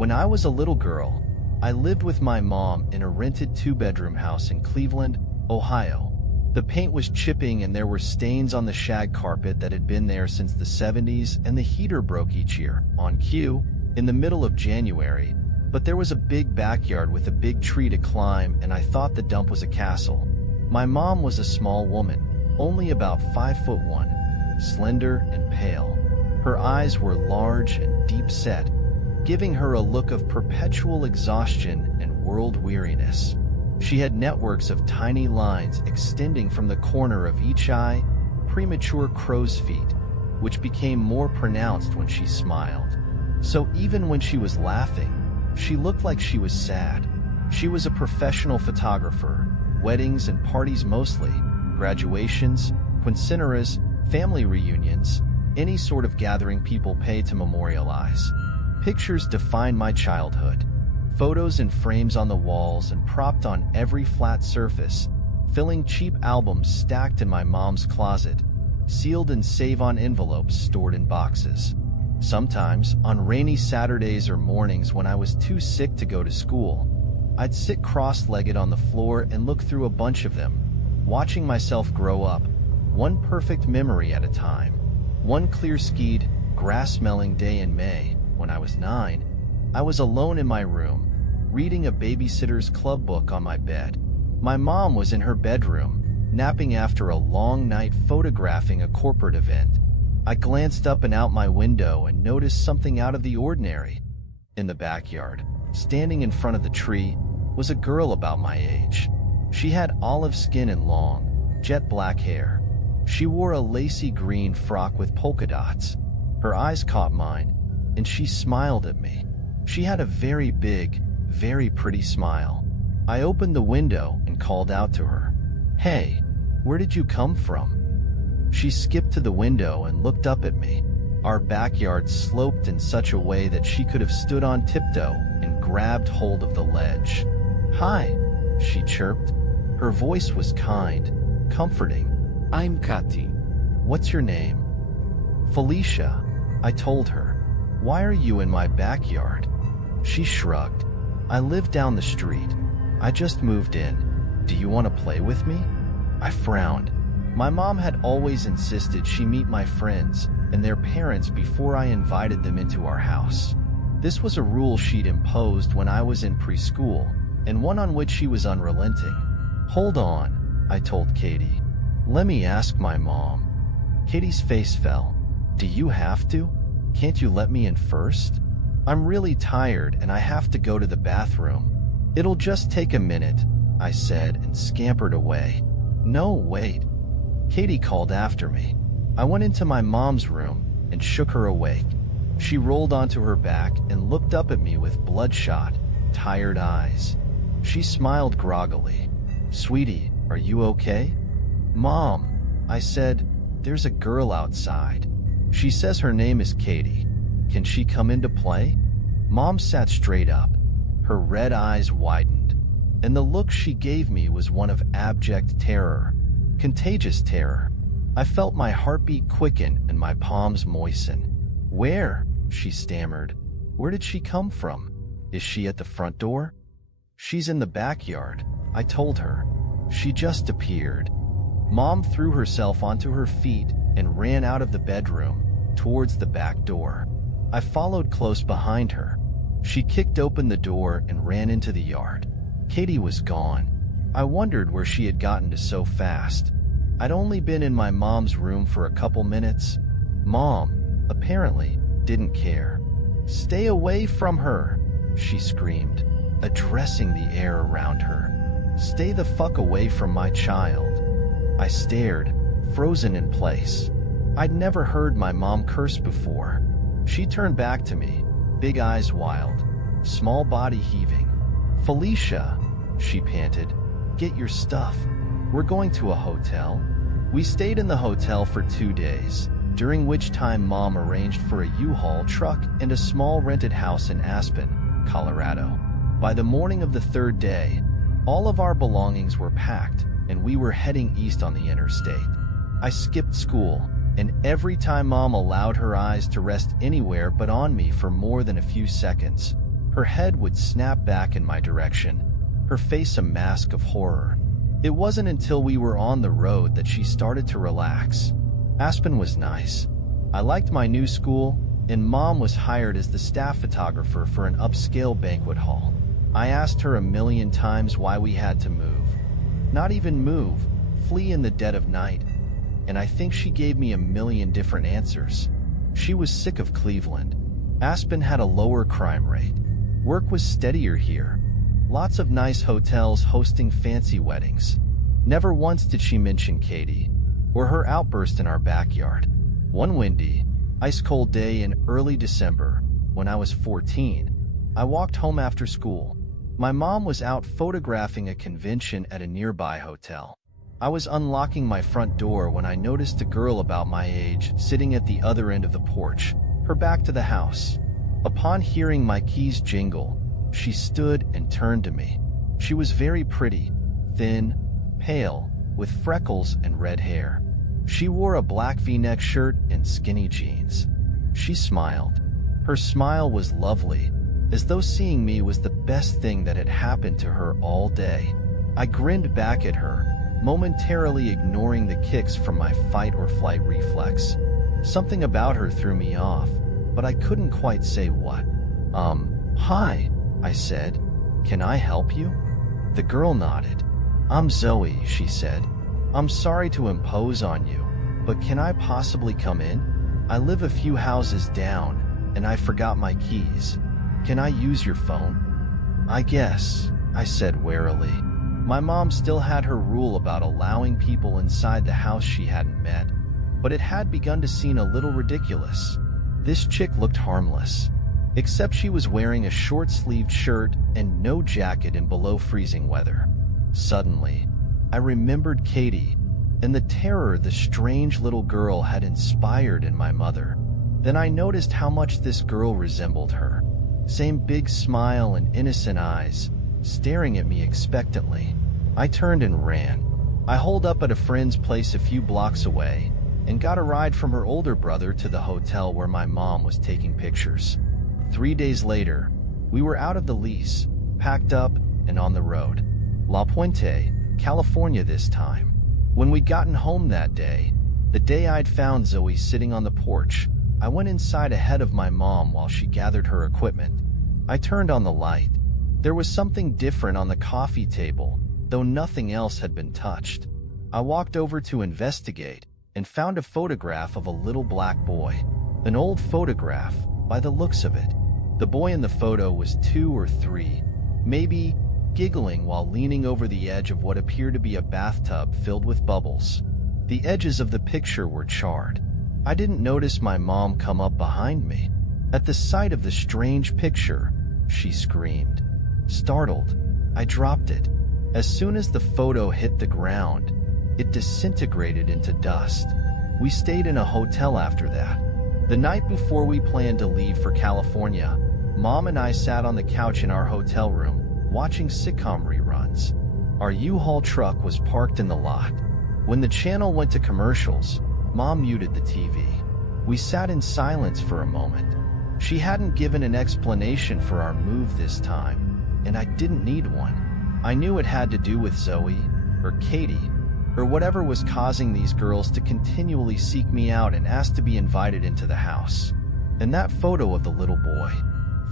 When I was a little girl, I lived with my mom in a rented 2-bedroom house in Cleveland, Ohio. The paint was chipping and there were stains on the shag carpet that had been there since the 70s, and the heater broke each year, on cue, in the middle of January. But there was a big backyard with a big tree to climb, and I thought the dump was a castle. My mom was a small woman, only about 5'1", slender and pale. Her eyes were large and deep-set, giving her a look of perpetual exhaustion and world-weariness. She had networks of tiny lines extending from the corner of each eye, premature crow's feet, which became more pronounced when she smiled. So even when she was laughing, she looked like she was sad. She was a professional photographer, weddings and parties mostly, graduations, quinceañeras, family reunions, any sort of gathering people pay to memorialize. Pictures define my childhood. Photos in frames on the walls and propped on every flat surface, filling cheap albums stacked in my mom's closet, sealed in save-on envelopes stored in boxes. Sometimes, on rainy Saturdays or mornings when I was too sick to go to school, I'd sit cross-legged on the floor and look through a bunch of them, watching myself grow up, one perfect memory at a time. One clear-skied, grass-smelling day in May, when I was 9, I was alone in my room, reading a babysitter's club book on my bed. My mom was in her bedroom, napping after a long night photographing a corporate event. I glanced up and out my window and noticed something out of the ordinary. In the backyard, standing in front of the tree, was a girl about my age. She had olive skin and long, jet black hair. She wore a lacy green frock with polka dots. Her eyes caught mine, and she smiled at me. She had a very big, very pretty smile. I opened the window and called out to her, "Hey, where did you come from?" She skipped to the window and looked up at me. Our backyard sloped in such a way that she could have stood on tiptoe and grabbed hold of the ledge. "Hi," she chirped. Her voice was kind, comforting. I'm Katy. "What's your name?" "Felicia," I told her. "Why are you in my backyard?" She shrugged. "I live down the street. I just moved in. Do you want to play with me?" I frowned. My mom had always insisted she meet my friends and their parents before I invited them into our house. This was a rule she'd imposed when I was in preschool, and one on which she was unrelenting. "Hold on," I told Katy. "Let me ask my mom." Katy's face fell. "Do you have to? Can't you let me in first? I'm really tired and I have to go to the bathroom." "It'll just take a minute," I said and scampered away. "No, wait." Katy called after me. I went into my mom's room and shook her awake. She rolled onto her back and looked up at me with bloodshot, tired eyes. She smiled groggily. "Sweetie, are you okay?" "Mom," I said, "there's a girl outside. She says her name is Katy. Can she come in to play?" Mom sat straight up. Her red eyes widened, and the look she gave me was one of abject terror, contagious terror. I felt my heartbeat quicken and my palms moisten. "Where?" she stammered. "Where did she come from? Is she at the front door?" "She's in the backyard," I told her. She just appeared. Mom threw herself onto her feet and ran out of the bedroom, towards the back door. I followed close behind her. She kicked open the door and ran into the yard. Katy was gone. I wondered where she had gotten to so fast. I'd only been in my mom's room for a couple minutes. Mom, apparently, didn't care. "Stay away from her," she screamed, addressing the air around her. "Stay the fuck away from my child." I stared, frozen in place. I'd never heard my mom curse before. She turned back to me, big eyes wild, small body heaving. "Felicia," she panted, "get your stuff. We're going to a hotel." We stayed in the hotel for 2 days, during which time Mom arranged for a U-Haul truck and a small rented house in Aspen, Colorado. By the morning of the 3rd day, all of our belongings were packed, and we were heading east on the interstate. I skipped school, and every time Mom allowed her eyes to rest anywhere but on me for more than a few seconds, Her head would snap back in my direction, her face a mask of horror. It wasn't until we were on the road that she started to relax. Aspen was nice. I liked my new school, and Mom was hired as the staff photographer for an upscale banquet hall. I asked her a million times why we had to move. Not even move, flee in the dead of night. And I think she gave me a million different answers. She was sick of Cleveland. Aspen had a lower crime rate. Work was steadier here. Lots of nice hotels hosting fancy weddings. Never once did she mention Katie, or her outburst in our backyard. One windy, ice-cold day in early December, when I was 14, I walked home after school. My mom was out photographing a convention at a nearby hotel. I was unlocking my front door when I noticed a girl about my age sitting at the other end of the porch, her back to the house. Upon hearing my keys jingle, she stood and turned to me. She was very pretty, thin, pale, with freckles and red hair. She wore a black V-neck shirt and skinny jeans. She smiled. Her smile was lovely, as though seeing me was the best thing that had happened to her all day. I grinned back at her, momentarily ignoring the kicks from my fight or flight reflex. Something about her threw me off, but I couldn't quite say what. Hi, I said. Can I help you? The girl nodded. I'm Zoe, she said. I'm sorry to impose on you, but can I possibly come in? I live a few houses down, and I forgot my keys. Can I use your phone? I guess, I said warily. My mom still had her rule about allowing people inside the house she hadn't met, but it had begun to seem a little ridiculous. This chick looked harmless, except she was wearing a short-sleeved shirt and no jacket in below-freezing weather. Suddenly, I remembered Katie and the terror the strange little girl had inspired in my mother. Then I noticed how much this girl resembled her. Same big smile and innocent eyes, staring at me expectantly. I turned and ran. I holed up at a friend's place a few blocks away and got a ride from her older brother to the hotel where my mom was taking pictures. 3 days later, we were out of the lease, packed up, and on the road. La Puente, California this time. When we'd gotten home that day, the day I'd found Zoe sitting on the porch, I went inside ahead of my mom while she gathered her equipment. I turned on the light. There was something different on the coffee table, though nothing else had been touched. I walked over to investigate and found a photograph of a little black boy. An old photograph, by the looks of it. The boy in the photo was 2 or 3, maybe, giggling while leaning over the edge of what appeared to be a bathtub filled with bubbles. The edges of the picture were charred. I didn't notice my mom come up behind me. At the sight of the strange picture, she screamed. Startled, I dropped it. As soon as the photo hit the ground, it disintegrated into dust. We stayed in a hotel after that. The night before we planned to leave for California, Mom and I sat on the couch in our hotel room, watching sitcom reruns. Our U-Haul truck was parked in the lot. When the channel went to commercials, Mom muted the TV. We sat in silence for a moment. She hadn't given an explanation for our move this time, and I didn't need one. I knew it had to do with Zoe, or Katie, or whatever was causing these girls to continually seek me out and ask to be invited into the house. And that photo of the little boy.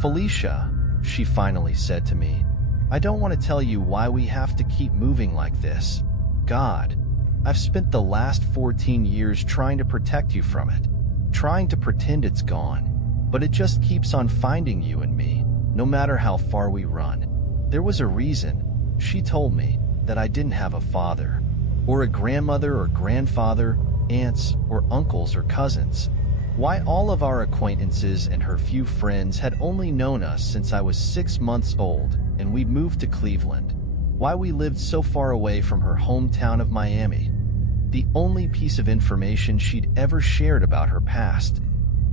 Felicia, she finally said to me, I don't want to tell you why we have to keep moving like this. God, I've spent the last 14 years trying to protect you from it, trying to pretend it's gone, but it just keeps on finding you and me, no matter how far we run. There was a reason, she told me, that I didn't have a father, or a grandmother or grandfather, aunts or uncles or cousins. Why all of our acquaintances and her few friends had only known us since I was 6 months old and we'd moved to Cleveland. Why we lived so far away from her hometown of Miami. The only piece of information she'd ever shared about her past,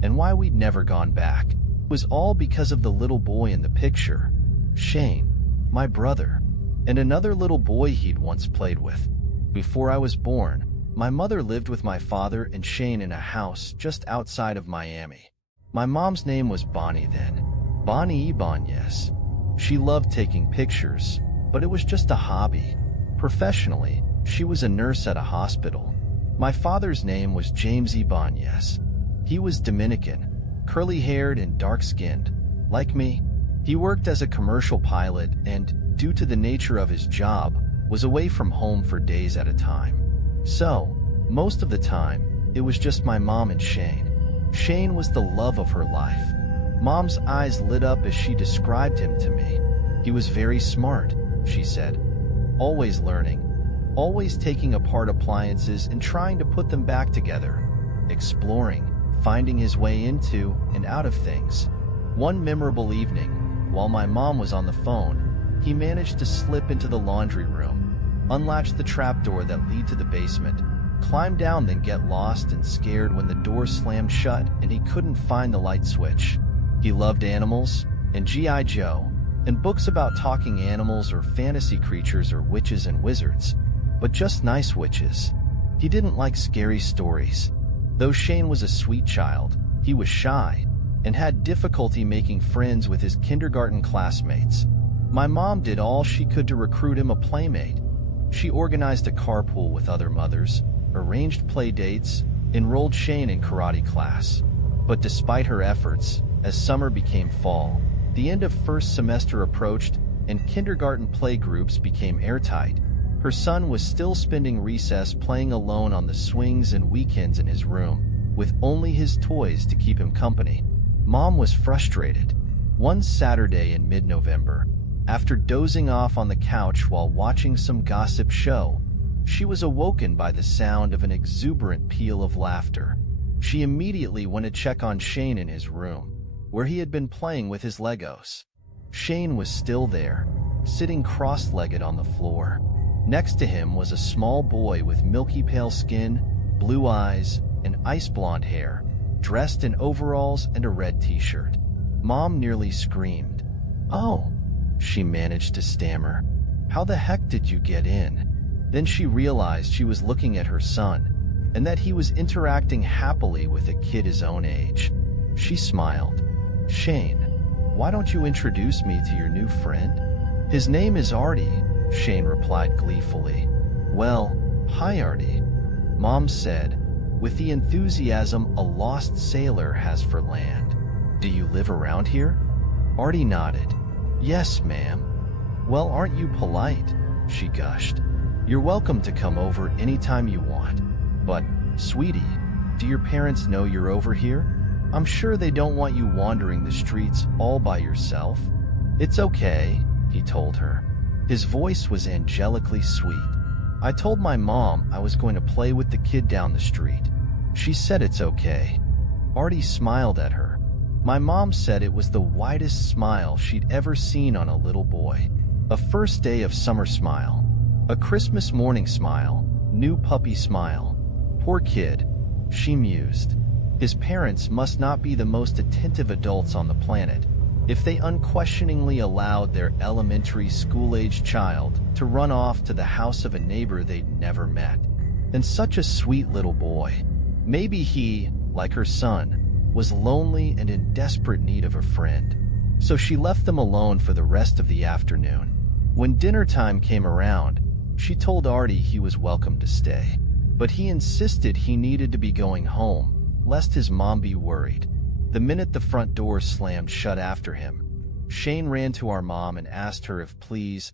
and why we'd never gone back, was all because of the little boy in the picture, Shane, my brother, and another little boy he'd once played with. Before I was born, my mother lived with my father and Shane in a house just outside of Miami. My mom's name was Bonnie then. Bonnie Ibanez. She loved taking pictures, but it was just a hobby. Professionally, she was a nurse at a hospital. My father's name was James Ibanez. He was Dominican, curly-haired and dark-skinned. Like me, he worked as a commercial pilot and, due to the nature of his job, was away from home for days at a time. So, most of the time, it was just my mom and Shane. Shane was the love of her life. Mom's eyes lit up as she described him to me. He was very smart, she said. Always learning, always taking apart appliances and trying to put them back together. Exploring, finding his way into and out of things. One memorable evening, while my mom was on the phone, he managed to slip into the laundry room, unlatch the trapdoor that lead to the basement, climb down, then get lost and scared when the door slammed shut and he couldn't find the light switch. He loved animals and G.I. Joe and books about talking animals or fantasy creatures or witches and wizards, but just nice witches. He didn't like scary stories. Though Shane was a sweet child, he was shy and had difficulty making friends with his kindergarten classmates. My mom did all she could to recruit him a playmate. She organized a carpool with other mothers, arranged play dates, enrolled Shane in karate class. But despite her efforts, as summer became fall, the end of first semester approached and kindergarten play groups became airtight. Her son was still spending recess playing alone on the swings and weekends in his room, with only his toys to keep him company. Mom was frustrated. One Saturday in mid-November, after dozing off on the couch while watching some gossip show, she was awoken by the sound of an exuberant peal of laughter. She immediately went to check on Shane in his room, where he had been playing with his Legos. Shane was still there, sitting cross-legged on the floor. Next to him was a small boy with milky pale skin, blue eyes, and ice blonde hair, dressed in overalls and a red t-shirt. Mom nearly screamed. "Oh," she managed to stammer. "How the heck did you get in?" Then she realized she was looking at her son, and that he was interacting happily with a kid his own age. She smiled. "Shane, why don't you introduce me to your new friend?" "His name is Artie," Shane replied gleefully. "Well, hi Artie," Mom said, with the enthusiasm a lost sailor has for land. "Do you live around here?" Artie nodded. "Yes, ma'am." "Well, aren't you polite?" she gushed. "You're welcome to come over anytime you want. But, sweetie, do your parents know you're over here? I'm sure they don't want you wandering the streets all by yourself." "It's okay," he told her. His voice was angelically sweet. "I told my mom I was going to play with the kid down the street. She said it's okay." Artie smiled at her. My mom said it was the widest smile she'd ever seen on a little boy. A first day of summer smile. A Christmas morning smile. New puppy smile. Poor kid, she mused. His parents must not be the most attentive adults on the planet if they unquestioningly allowed their elementary school-aged child to run off to the house of a neighbor they'd never met. And such a sweet little boy. Maybe he, like her son, was lonely and in desperate need of a friend. So she left them alone for the rest of the afternoon. When dinner time came around, she told Artie he was welcome to stay. But he insisted he needed to be going home, lest his mom be worried. The minute the front door slammed shut after him, Shane ran to our mom and asked her if please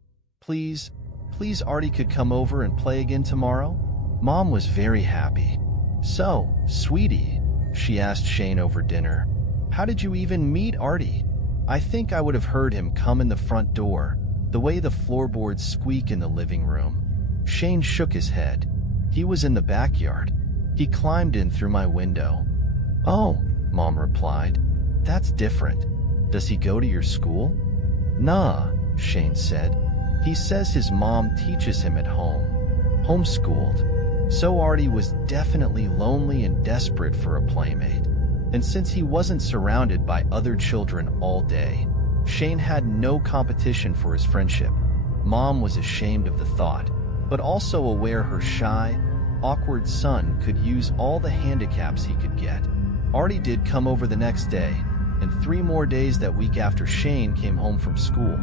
Artie could come over and play again tomorrow. Mom was very happy. "So, sweetie," she asked Shane over dinner, "how did you even meet Artie?" I think I would have heard him come in the front door, the way the floorboards squeak in the living room. Shane shook his head. "He was in the backyard. He climbed in through my window." "Oh," Mom replied. "That's different. Does he go to your school?" "Nah," Shane said. "He says his mom teaches him at home. Homeschooled." So Artie was definitely lonely and desperate for a playmate. And since he wasn't surrounded by other children all day, Shane had no competition for his friendship. Mom was ashamed of the thought, but also aware her shy, awkward son could use all the handicaps he could get. Artie did come over the next day, and 3 more days that week after Shane came home from school.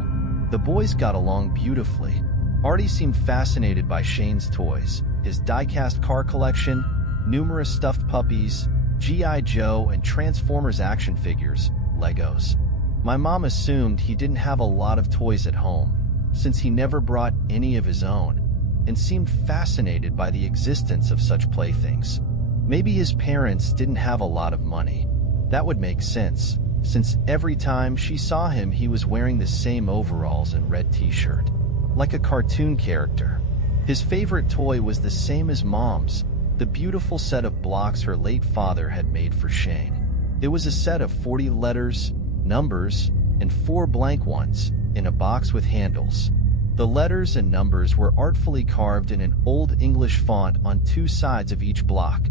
The boys got along beautifully. Artie seemed fascinated by Shane's toys, his die-cast car collection, numerous stuffed puppies, G.I. Joe, and Transformers action figures, Legos. My mom assumed he didn't have a lot of toys at home, since he never brought any of his own, and seemed fascinated by the existence of such playthings. Maybe his parents didn't have a lot of money. That would make sense, since every time she saw him he was wearing the same overalls and red t-shirt, like a cartoon character. His favorite toy was the same as Mom's, the beautiful set of blocks her late father had made for Shane. It was a set of 40 letters, numbers, and 4 blank ones, in a box with handles. The letters and numbers were artfully carved in an Old English font on 2 sides of each block.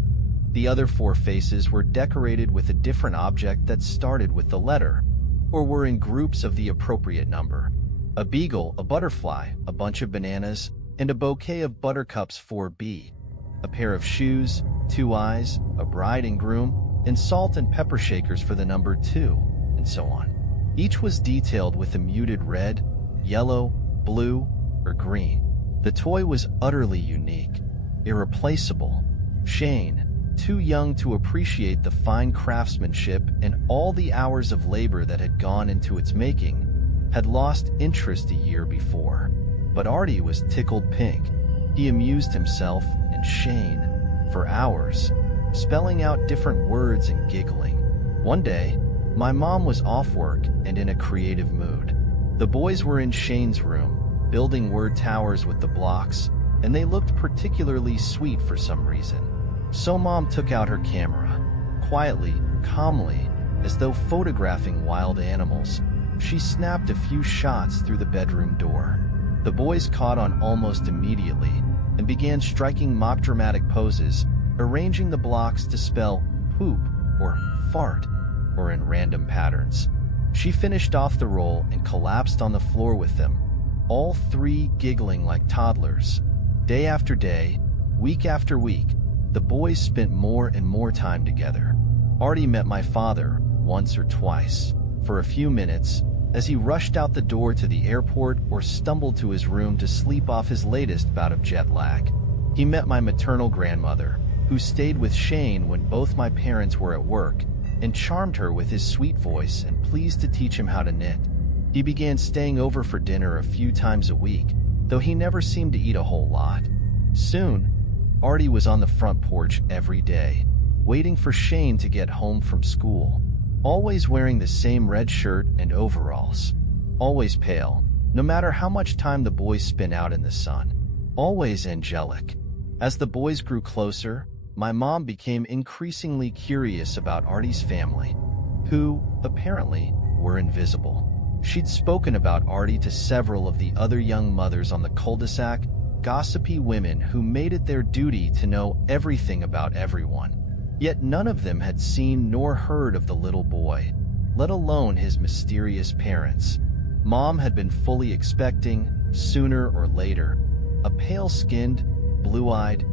The other 4 faces were decorated with a different object that started with the letter, or were in groups of the appropriate number. A beagle, a butterfly, a bunch of bananas, and a bouquet of buttercups 4B. A pair of shoes, 2 eyes, a bride and groom, and salt and pepper shakers for the number 2, and so on. Each was detailed with a muted red, yellow, blue, or green. The toy was utterly unique, irreplaceable. Shane, too young to appreciate the fine craftsmanship and all the hours of labor that had gone into its making, had lost interest a year before. But Artie was tickled pink. He amused himself and Shane for hours, spelling out different words and giggling. One day, my mom was off work and in a creative mood. The boys were in Shane's room, building word towers with the blocks, and they looked particularly sweet for some reason. So Mom took out her camera. Quietly, calmly, as though photographing wild animals, she snapped a few shots through the bedroom door. The boys caught on almost immediately and began striking mock dramatic poses, arranging the blocks to spell poop or fart, or in random patterns. She finished off the roll and collapsed on the floor with them, all 3 giggling like toddlers. Day after day, week after week, the boys spent more and more time together. Artie met my father once or twice, for a few minutes, as he rushed out the door to the airport or stumbled to his room to sleep off his latest bout of jet lag. He met my maternal grandmother, who stayed with Shane when both my parents were at work, and charmed her with his sweet voice and pleased to teach him how to knit. He began staying over for dinner a few times a week, though he never seemed to eat a whole lot. Soon, Artie was on the front porch every day, waiting for Shane to get home from school, always wearing the same red shirt and overalls, always pale, no matter how much time the boys spent out in the sun, always angelic. As the boys grew closer, my mom became increasingly curious about Artie's family, who, apparently, were invisible. She'd spoken about Artie to several of the other young mothers on the cul-de-sac, gossipy women who made it their duty to know everything about everyone. Yet none of them had seen nor heard of the little boy, let alone his mysterious parents. Mom had been fully expecting, sooner or later, a pale-skinned, blue-eyed,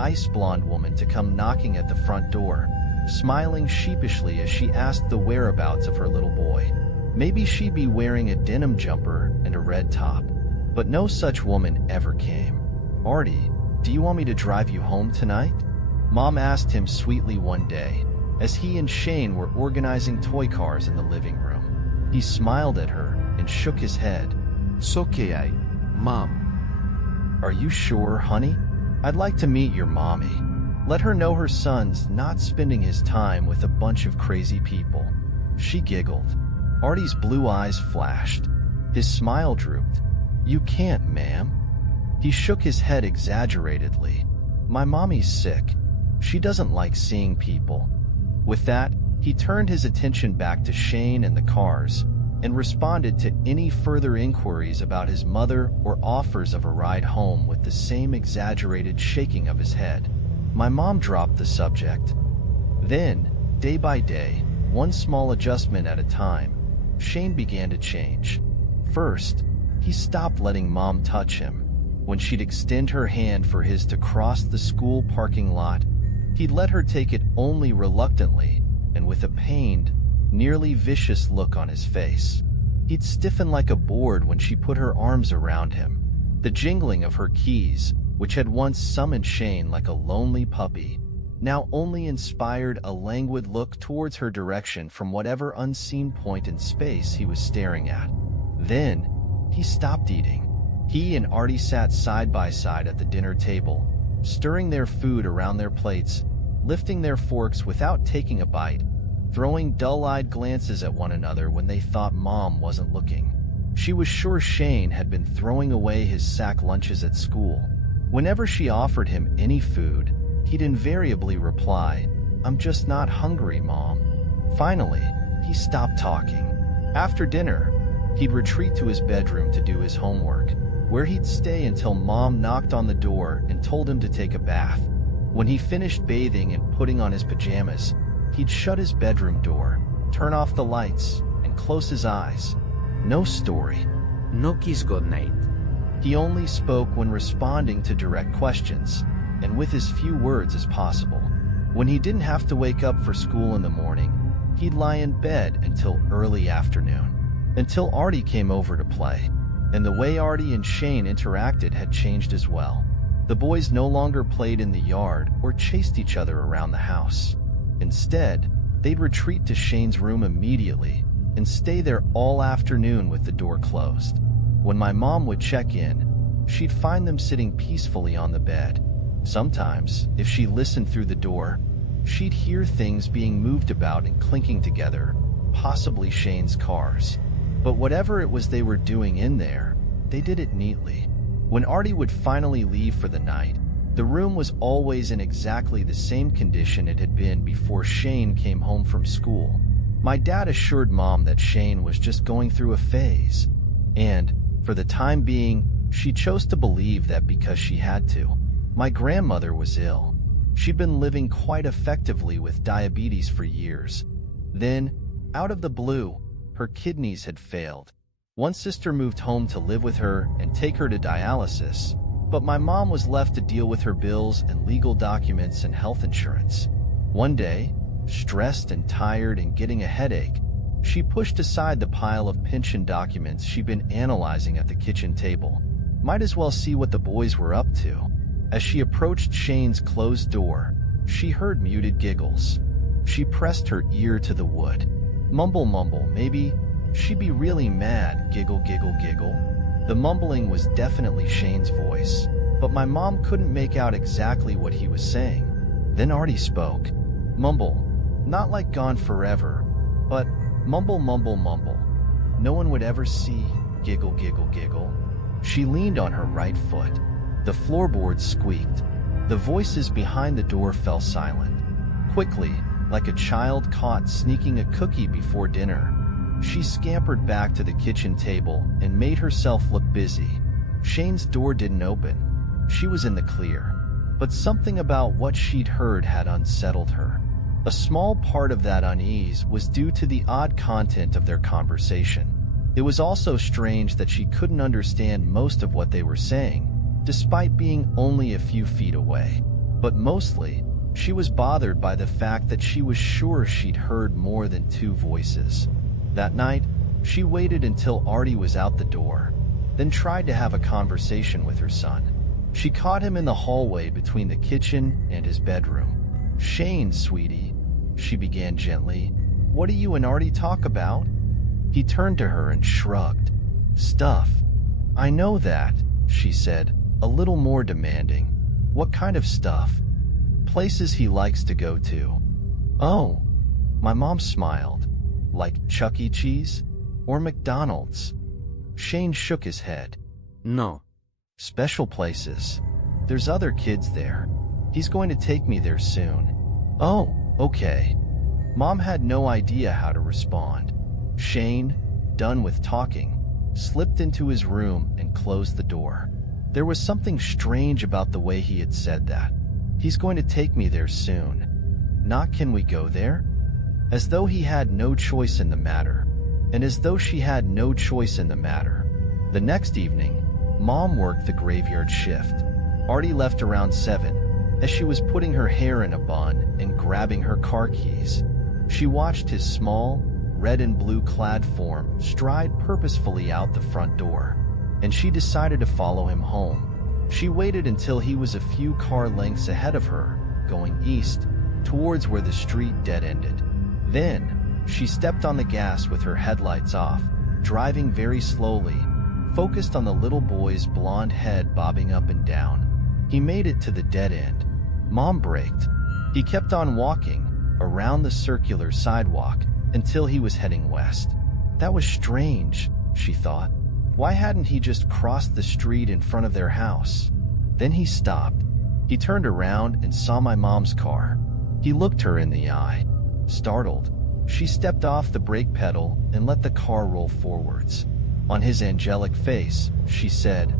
ice-blonde woman to come knocking at the front door, smiling sheepishly as she asked the whereabouts of her little boy. Maybe she'd be wearing a denim jumper and a red top. But no such woman ever came. "Artie, do you want me to drive you home tonight?" Mom asked him sweetly one day, as he and Shane were organizing toy cars in the living room. He smiled at her and shook his head. "It's okay, Mom." "Are you sure, honey? I'd like to meet your mommy. Let her know her son's not spending his time with a bunch of crazy people." She giggled. Artie's blue eyes flashed. His smile drooped. "You can't, ma'am." He shook his head exaggeratedly. "My mommy's sick. She doesn't like seeing people." With that, he turned his attention back to Shane and the cars, and responded to any further inquiries about his mother or offers of a ride home with the same exaggerated shaking of his head. My mom dropped the subject. Then, day by day, one small adjustment at a time, Shane began to change. First, he stopped letting Mom touch him. When she'd extend her hand for his to cross the school parking lot, he'd let her take it only reluctantly and with a pained, nearly vicious look on his face. He'd stiffen like a board when she put her arms around him. The jingling of her keys, which had once summoned Shane like a lonely puppy, now only inspired a languid look towards her direction from whatever unseen point in space he was staring at. Then, he stopped eating. He and Artie sat side by side at the dinner table, stirring their food around their plates, lifting their forks without taking a bite, throwing dull-eyed glances at one another when they thought Mom wasn't looking. She was sure Shane had been throwing away his sack lunches at school. Whenever she offered him any food, he'd invariably reply, "I'm just not hungry, Mom." Finally, he stopped talking. After dinner, he'd retreat to his bedroom to do his homework, where he'd stay until Mom knocked on the door and told him to take a bath. When he finished bathing and putting on his pajamas, he'd shut his bedroom door, turn off the lights, and close his eyes. No story. No kiss goodnight. He only spoke when responding to direct questions, and with as few words as possible. When he didn't have to wake up for school in the morning, he'd lie in bed until early afternoon, until Artie came over to play. And the way Artie and Shane interacted had changed as well. The boys no longer played in the yard or chased each other around the house. Instead, they'd retreat to Shane's room immediately and stay there all afternoon with the door closed. When my mom would check in, she'd find them sitting peacefully on the bed. Sometimes, if she listened through the door, she'd hear things being moved about and clinking together, possibly Shane's cars. But whatever it was they were doing in there, they did it neatly. When Artie would finally leave for the night, the room was always in exactly the same condition it had been before Shane came home from school. My dad assured Mom that Shane was just going through a phase, and, for the time being, she chose to believe that because she had to. My grandmother was ill. She'd been living quite effectively with diabetes for years. Then, out of the blue, her kidneys had failed. One sister moved home to live with her and take her to dialysis, but my mom was left to deal with her bills and legal documents and health insurance. One day, stressed and tired and getting a headache, she pushed aside the pile of pension documents she'd been analyzing at the kitchen table. Might as well see what the boys were up to. As she approached Shane's closed door, she heard muted giggles. She pressed her ear to the wood. Mumble, mumble, maybe she'd be really mad, giggle, giggle, giggle. The mumbling was definitely Shane's voice, but my mom couldn't make out exactly what he was saying. Then Artie spoke. Mumble, not like gone forever, but mumble, mumble, mumble. No one would ever see, giggle, giggle, giggle. She leaned on her right foot. The floorboards squeaked. The voices behind the door fell silent. Quickly, like a child caught sneaking a cookie before dinner, she scampered back to the kitchen table and made herself look busy. Shane's door didn't open. She was in the clear. But something about what she'd heard had unsettled her. A small part of that unease was due to the odd content of their conversation. It was also strange that she couldn't understand most of what they were saying, despite being only a few feet away. But mostly, she was bothered by the fact that she was sure she'd heard more than two voices. That night, she waited until Artie was out the door, then tried to have a conversation with her son. She caught him in the hallway between the kitchen and his bedroom. "Shane, sweetie," she began gently, "what do you and Artie talk about?" He turned to her and shrugged. "Stuff. I know that," she said, a little more demanding. "What kind of stuff?" "Places he likes to go to." "Oh." My mom smiled. "Like Chuck E. Cheese? Or McDonald's?" Shane shook his head. No. "Special places. There's other kids there. He's going to take me there soon." "Oh, okay." Mom had no idea how to respond. Shane, done with talking, slipped into his room and closed the door. There was something strange about the way he had said that. "He's going to take me there soon." Not "can we go there?" As though he had no choice in the matter, and as though she had no choice in the matter. The next evening, Mom worked the graveyard shift. Artie left around 7, as she was putting her hair in a bun and grabbing her car keys. She watched his small, red and blue clad form stride purposefully out the front door, and she decided to follow him home. She waited until he was a few car lengths ahead of her, going east, towards where the street dead-ended. Then, she stepped on the gas with her headlights off, driving very slowly, focused on the little boy's blonde head bobbing up and down. He made it to the dead end. Mom braked. He kept on walking, around the circular sidewalk, until he was heading west. That was strange, she thought. Why hadn't he just crossed the street in front of their house? Then he stopped. He turned around and saw my mom's car. He looked her in the eye. Startled, she stepped off the brake pedal and let the car roll forwards. On his angelic face, she said,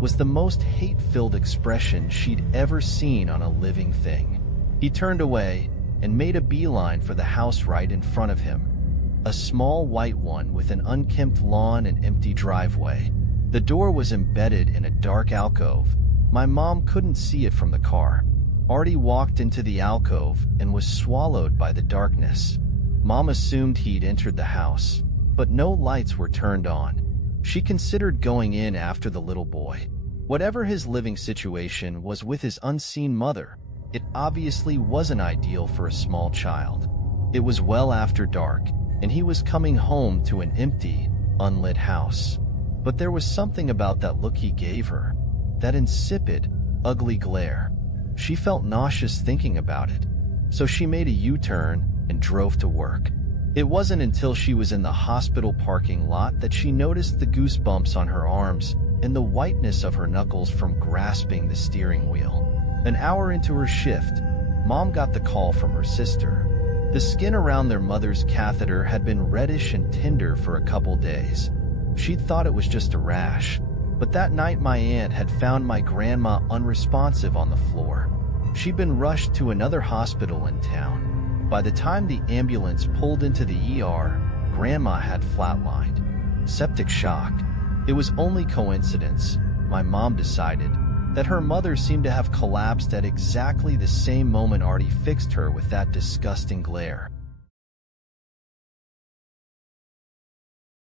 was the most hate-filled expression she'd ever seen on a living thing. He turned away and made a beeline for the house right in front of him. A small white one with an unkempt lawn and empty driveway. The door was embedded in a dark alcove. My mom couldn't see it from the car. Artie walked into the alcove and was swallowed by the darkness. Mom assumed he'd entered the house, but no lights were turned on. She considered going in after the little boy. Whatever his living situation was with his unseen mother, it obviously wasn't ideal for a small child. It was well after dark, and he was coming home to an empty, unlit house. But there was something about that look he gave her, that insipid, ugly glare. She felt nauseous thinking about it, so she made a U-turn and drove to work. It wasn't until she was in the hospital parking lot that she noticed the goosebumps on her arms and the whiteness of her knuckles from grasping the steering wheel. An hour into her shift, Mom got the call from her sister. The skin around their mother's catheter had been reddish and tender for a couple days. She'd thought it was just a rash, but that night my aunt had found my grandma unresponsive on the floor. She'd been rushed to another hospital in town. By the time the ambulance pulled into the ER, Grandma had flatlined. Septic shock. It was only coincidence, my mom decided, that her mother seemed to have collapsed at exactly the same moment Artie fixed her with that disgusting glare.